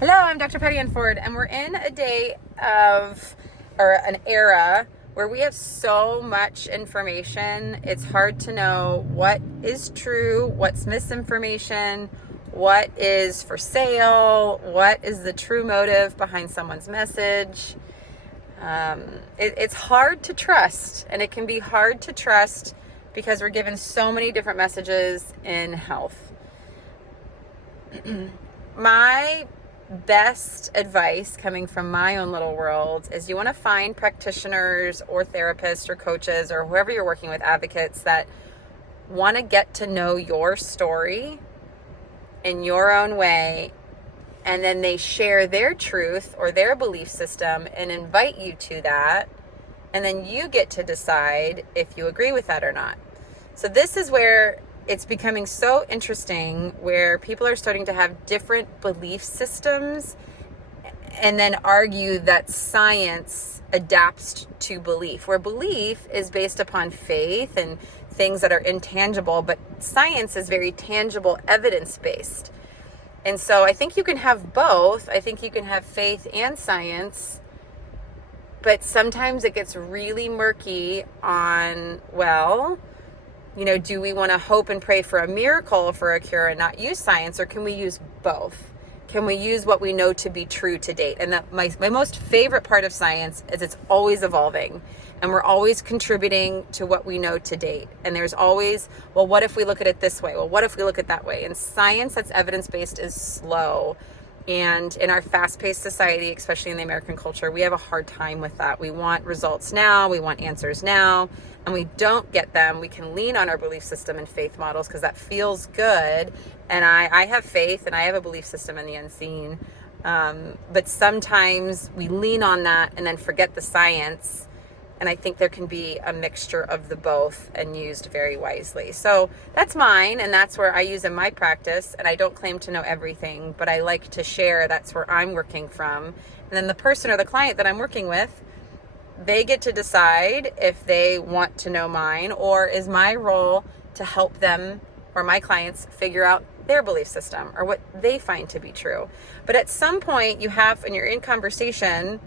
Hello, I'm Dr. Patty Ann Ford, and we're in a day or an era where we have so much information. It's hard to know what is true, what's misinformation, what is for sale, what is the true motive behind someone's message. It's hard to trust, and it can be hard to trust because we're given so many different messages in health. My best advice coming from my own little world is you want to find practitioners or therapists or coaches or whoever you're working with, advocates that want to get to know your story in your own way, and then they share their truth or their belief system and invite you to that, and then you get to decide if you agree with that or not. So this is where it's becoming so interesting, where people are starting to have different belief systems and then argue that science adapts to belief, where belief is based upon faith and things that are intangible, but science is very tangible, evidence-based. And so I think you can have both. I think you can have faith and science, but sometimes it gets really murky on, do we want to hope and pray for a miracle for a cure and not use science, or can we use both? Can we use what we know to be true to date? And my most favorite part of science is it's always evolving, and we're always contributing to what we know to date. And there's always, what if we look at it this way? What if we look at that way? And science that's evidence-based is slow. And in our fast-paced society, especially in the American culture, we have a hard time with that. We want results now, we want answers now, and we don't get them. We can lean on our belief system and faith models because that feels good. And I have faith and I have a belief system in the unseen. But sometimes we lean on that and then forget the science. And I think there can be a mixture of the both and used very wisely. So that's mine, and that's where I use in my practice. And I don't claim to know everything, but I like to share. That's where I'm working from. And then the person or the client that I'm working with, they get to decide if they want to know mine, or is my role to help them or my clients figure out their belief system or what they find to be true. But at some point when you're in conversation,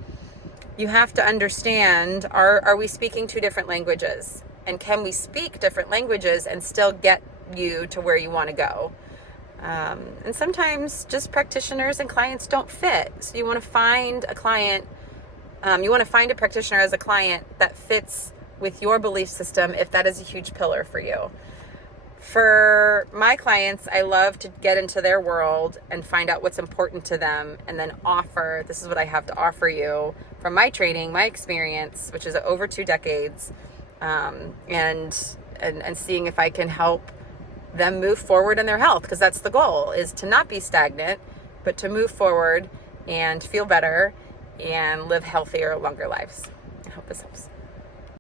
you have to understand, are we speaking two different languages? And can we speak different languages and still get you to where you want to go? And sometimes just practitioners and clients don't fit. So you want to find a client, you want to find a practitioner as a client that fits with your belief system if that is a huge pillar for you. For my clients, I love to get into their world and find out what's important to them, and then offer, this is what I have to offer you from my training, my experience, which is over 2 decades, and seeing if I can help them move forward in their health, because that's the goal, is to not be stagnant, but to move forward and feel better and live healthier, longer lives. I hope this helps.